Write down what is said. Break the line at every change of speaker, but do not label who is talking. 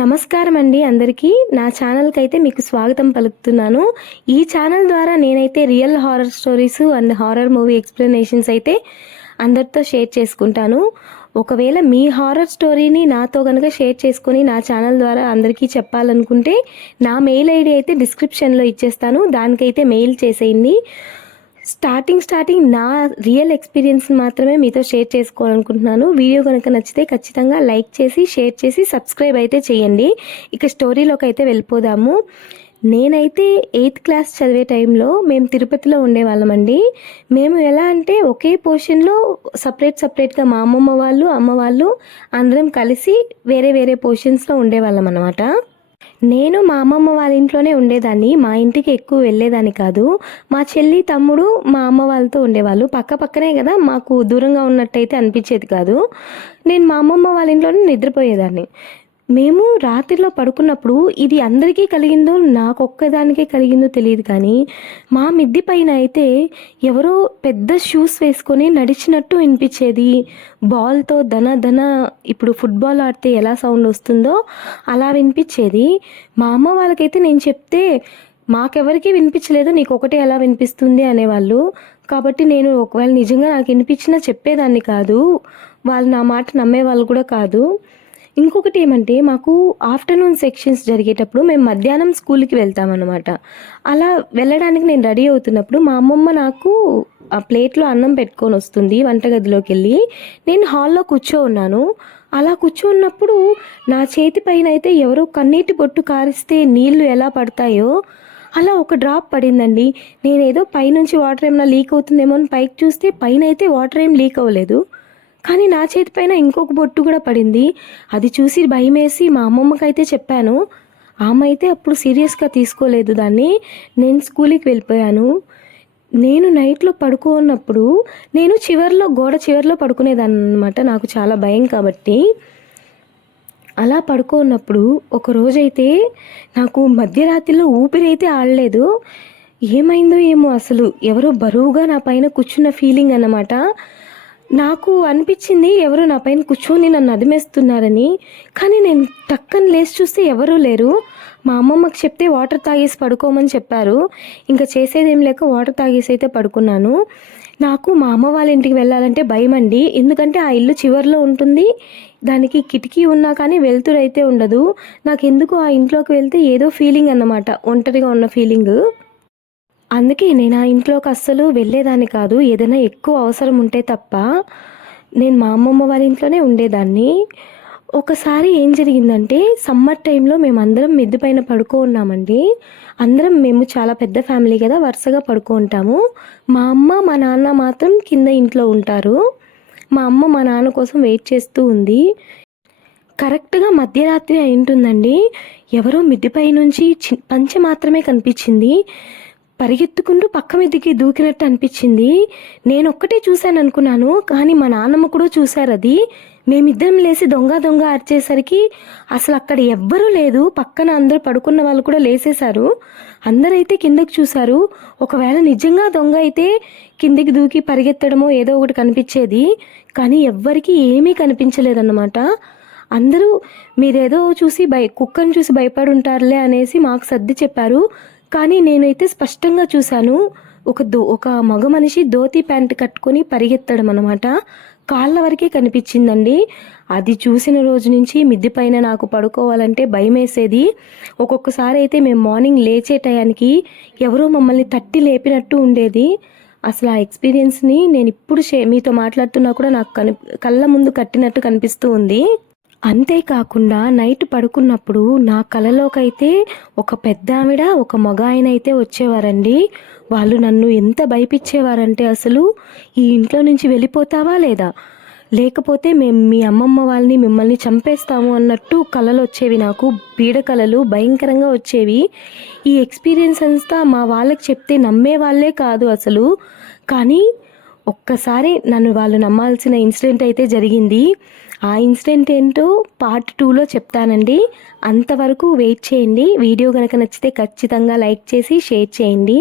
నమస్కారం అండి అందరికీ. నా ఛానల్కి అయితే మీకు స్వాగతం పలుకుతున్నాను. ఈ ఛానల్ ద్వారా నేనైతే real horror stories and horror movie explanations అయితే అందరితో షేర్ చేసుకుంటాను. ఒకవేళ మీ హారర్ స్టోరీని నాతో కనుక షేర్ చేసుకొని నా ఛానల్ ద్వారా అందరికీ చెప్పాలనుకుంటే నా మెయిల్ ఐడి అయితే డిస్క్రిప్షన్లో ఇచ్చేస్తాను. దానికైతే మెయిల్ చేసేయండి. స్టార్టింగ్ స్టార్టింగ్ నా రియల్ ఎక్స్పీరియన్స్ మాత్రమే మీతో షేర్ చేసుకోవాలనుకుంటున్నాను. వీడియో కనుక నచ్చితే ఖచ్చితంగా లైక్ చేసి షేర్ చేసి సబ్స్క్రైబ్ అయితే చేయండి. ఇక స్టోరీలోకి అయితే వెళ్ళిపోదాము. నేనైతే ఎయిత్ క్లాస్ చదివే టైంలో మేము తిరుపతిలో ఉండేవాళ్ళమండి మేము ఎలా అంటే ఒకే పోర్షన్లో సపరేట్ సపరేట్గా మా అమ్మమ్మ వాళ్ళు అమ్మ వాళ్ళు అందరం కలిసి వేరే వేరే పోర్షన్స్లో ఉండేవాళ్ళం అనమాట నేను మా అమ్మమ్మ వాళ్ళ ఇంట్లోనే ఉండేదాన్ని. మా ఇంటికి ఎక్కువ వెళ్ళేదాన్ని కాదు. మా చెల్లి తమ్ముడు మా అమ్మ వాళ్ళతో ఉండేవాళ్ళు. పక్క పక్కనే కదా మాకు దూరంగా ఉన్నట్టయితే అనిపించేది కాదు. నేను మా అమ్మమ్మ వాళ్ళ ఇంట్లోనే నిద్రపోయేదాన్ని. మేము రాత్రిలో పడుకున్నప్పుడు ఇది అందరికీ కలిగిందో నాకు ఒక్కదానికే కలిగిందో తెలియదు కానీ మా మిద్ది పైన అయితే ఎవరో పెద్ద షూస్ వేసుకొని నడిచినట్టు వినిపించేది. బాల్తో ధన ధన ఇప్పుడు ఫుట్బాల్ ఆడితే ఎలా సౌండ్ వస్తుందో అలా వినిపించేది. మా అమ్మ వాళ్ళకైతే నేను చెప్తే మాకెవరికి వినిపించలేదు నీకు ఒకటే ఎలా వినిపిస్తుంది? అనేవాళ్ళు. కాబట్టి నేను ఒకవేళ నిజంగా నాకు వినిపించినా చెప్పేదాన్ని కాదు. వాళ్ళు నా మాట నమ్మేవాళ్ళు కూడా కాదు. ఇంకొకటి ఏమంటే మాకు ఆఫ్టర్నూన్ సెక్షన్స్ జరిగేటప్పుడు మేము మధ్యాహ్నం స్కూల్కి వెళ్తామన్నమాట. అలా వెళ్ళడానికి నేను రెడీ అవుతున్నప్పుడు మా అమ్మమ్మ నాకు ఆ ప్లేట్లో అన్నం పెట్టుకొని వస్తుంది వంటగదిలోకి వెళ్ళి నేను హాల్లో కూర్చో ఉన్నాను అలా కూర్చున్నప్పుడు నా చేతి పైన అయితే ఎవరో కన్నీటి పొట్టు కారిస్తే నీళ్ళు ఎలా పడతాయో అలా ఒక డ్రాప్ పడిందండి. నేనేదో పైనుంచి వాటర్ ఏమైనా లీక్ అవుతుందేమో అని పైకి చూస్తే పైన అయితే వాటర్ ఏం లీక్ అవ్వలేదు. కానీ నా చేతిపైన ఇంకొక బొట్టు కూడా పడింది. అది చూసి భయమేసి మా అమ్మమ్మకైతే చెప్పాను. ఆమె అయితే అప్పుడు సీరియస్గా తీసుకోలేదు దాన్ని. నేను స్కూల్కి వెళ్ళిపోయాను. నేను నైట్లో పడుకున్నప్పుడు నేను చివరిలో గోడ చివరిలో పడుకునేదాన్ని అనమాట నాకు చాలా భయం కాబట్టి. అలా పడుకున్నప్పుడు ఒక రోజైతే నాకు మధ్యరాత్రిలో ఊపిరైతే ఆడలేదు. ఏమైందో ఏమో అసలు. ఎవరో బరువుగా నా పైన కూర్చున్న ఫీలింగ్ అన్నమాట. నాకు అనిపించింది ఎవరు నా పైన కూర్చొని నన్ను అదిమేస్తున్నారని కానీ నేను టక్కని లేచి చూస్తే ఎవరూ లేరు. మా అమ్మమ్మకి చెప్తే వాటర్ తాగేసి పడుకోమని చెప్పారు. ఇంకా చేసేదేం లేక వాటర్ తాగేసి అయితే పడుకున్నాను. నాకు మా అమ్మ వాళ్ళ ఇంటికి వెళ్ళాలంటే భయం అండి. ఎందుకంటే ఆ ఇల్లు చివరిలో ఉంటుంది. దానికి కిటికీ ఉన్నా కానీ వెళ్తురు అయితే ఉండదు. నాకు ఎందుకు ఆ ఇంట్లోకి వెళ్తే ఏదో ఫీలింగ్ అన్నమాట. ఒంటరిగా ఉన్న ఫీలింగ్ అందుకే నేను ఆ ఇంట్లోకి అస్సలు వెళ్ళేదాన్ని కాదు. ఏదైనా ఎక్కువ అవసరం ఉంటే తప్ప నేను మా అమ్మమ్మ వాళ్ళ ఇంట్లోనే ఉండేదాన్ని. ఒకసారి ఏం జరిగిందంటే సమ్మర్ టైంలో మేము అందరం మిద్ది పైన పడుకో ఉన్నామండి. అందరం మేము చాలా పెద్ద ఫ్యామిలీ కదా వరుసగా పడుకో ఉంటాము. మా అమ్మ మా నాన్న మాత్రం కింద ఇంట్లో ఉంటారు. మా అమ్మ మా నాన్న కోసం వెయిట్ చేస్తూ ఉంది. కరెక్ట్గా మధ్యరాత్రి అయి ఉంటుందండి. ఎవరో మిద్దిపై నుంచి చి పంచె మాత్రమే కనిపించింది. పరిగెత్తుకుంటూ పక్క మీదకి దూకినట్టు అనిపించింది. నేను ఒక్కటే చూశాను అనుకున్నాను కానీ మా నాన్నమ్మ కూడా చూశారు అది. మేమిద్దరం లేచి దొంగ దొంగ అరిచేసరికి అసలు అక్కడ ఎవ్వరూ లేదు పక్కన అందరూ పడుకున్న వాళ్ళు కూడా లేసేశారు. అందరైతే కిందకి చూశారు. ఒకవేళ నిజంగా దొంగ అయితే కిందికి దూకి పరిగెత్తడమో ఏదో ఒకటి కనిపించేది కానీ ఎవ్వరికీ ఏమీ కనిపించలేదన్నమాట. అందరూ మీరేదో చూసి భయ కుక్కను చూసి భయపడి ఉంటారులే అనేసి మాకు సర్ది చెప్పారు. కానీ నేనైతే స్పష్టంగా చూశాను. ఒక దో ఒక మగ మనిషి ధోతి ప్యాంట్ కట్టుకొని పరిగెత్తడం అనమాట కాళ్ళ వరకే కనిపించిందండి. అది చూసిన రోజు నుంచి మిద్ది పైన నాకు పడుకోవాలంటే భయం వేసేది ఒక్కొక్కసారి అయితే మేము మార్నింగ్ లేచే టయానికి ఎవరో మమ్మల్ని తట్టి లేపినట్టు ఉండేది. అసలు ఆ ఎక్స్పీరియన్స్ని నేను ఇప్పుడు షే మీతో మాట్లాడుతున్నా కూడా నాకు కని కళ్ళ ముందు కట్టినట్టు కనిపిస్తూ ఉంది. అంతేకాకుండా నైట్ పడుకున్నప్పుడు నా కలలోకైతే ఒక పెద్ద ఆవిడ ఒక మగ ఆయన అయితే వచ్చేవారండి. వాళ్ళు నన్ను ఎంత భయపించేవారంటే అసలు ఈ ఇంట్లో నుంచి వెళ్ళిపోతావా లేదా? లేకపోతే మేము మీ అమ్మమ్మ వాళ్ళని మిమ్మల్ని చంపేస్తాము అన్నట్టు కళలు వచ్చేవి నాకు. పీడ కళలు భయంకరంగా వచ్చేవి. ఈ ఎక్స్పీరియన్స్ అంతా మా వాళ్ళకి చెప్తే నమ్మే వాళ్ళే కాదు అసలు. కానీ ఒక్కసారి నన్ను వాళ్ళు నమ్మాల్సిన ఇన్సిడెంట్ అయితే జరిగింది. ఆ ఇన్సిడెంట్ ఏంటో పార్ట్ టూలో చెప్తానండి. అంతవరకు వెయిట్ చేయండి. వీడియో కనుక నచ్చితే ఖచ్చితంగా లైక్ చేసి షేర్ చేయండి.